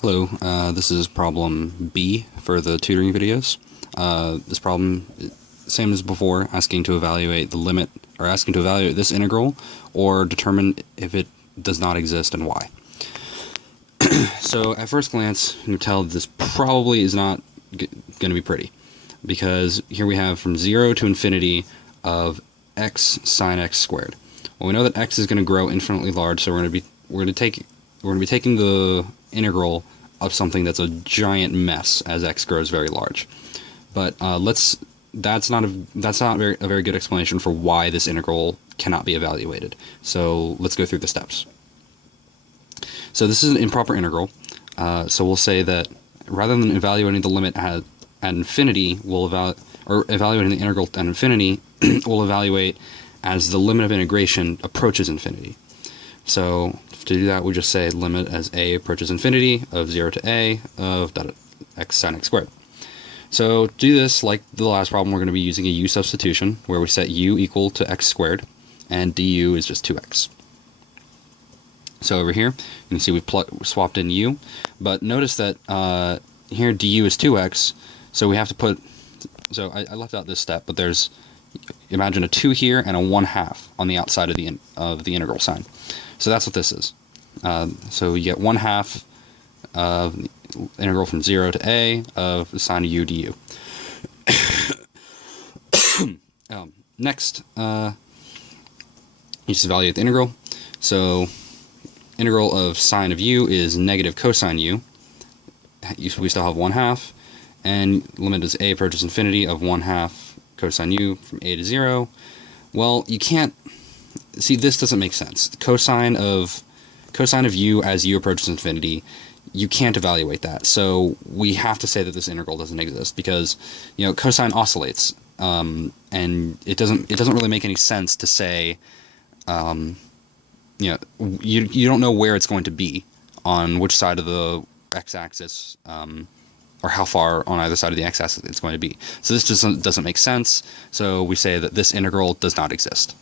Hello, this is problem B for the tutoring videos. This problem, same as before, asking to evaluate the limit, or asking to evaluate this integral, or determine if it does not exist and why. So at first glance, you can tell this probably is not going to be pretty, because here we have from 0 to infinity of x sine x squared. Well, we know that x is going to grow infinitely large, so we're going to be taking the integral of something that's a giant mess as x grows very large. But that's not a very good explanation for why this integral cannot be evaluated. So let's go through the steps. So this is an improper integral. So we'll say that rather than evaluating the limit at infinity, evaluating the integral at infinity, we'll evaluate as the limit of integration approaches infinity. So to do that, we just say limit as a approaches infinity of 0 to a of x sine x squared. So to do this, like the last problem, we're going to be using a u substitution, where we set u equal to x squared, and du is just 2x. So over here, you can see we've swapped in u, but notice that here du is 2x, so we have to put, so I left out this step, but there's, imagine a 2 here and a 1/2 on the outside of the integral sign. So that's what this is. So you get 1/2 of the integral from 0 to a of the sine of u du. Next, you just evaluate the integral. So integral of sine of u is negative cosine u. We still have 1/2, and limit as a approaches infinity of 1/2 cosine u from a to 0. Well, you can't see, this doesn't make sense. Cosine of u as u approaches infinity, you can't evaluate that. So we have to say that this integral doesn't exist, because cosine oscillates, and it doesn't really make any sense to say you don't know where it's going to be, on which side of the x-axis, or how far on either side of the x-axis it's going to be. So this just doesn't make sense, so we say that this integral does not exist.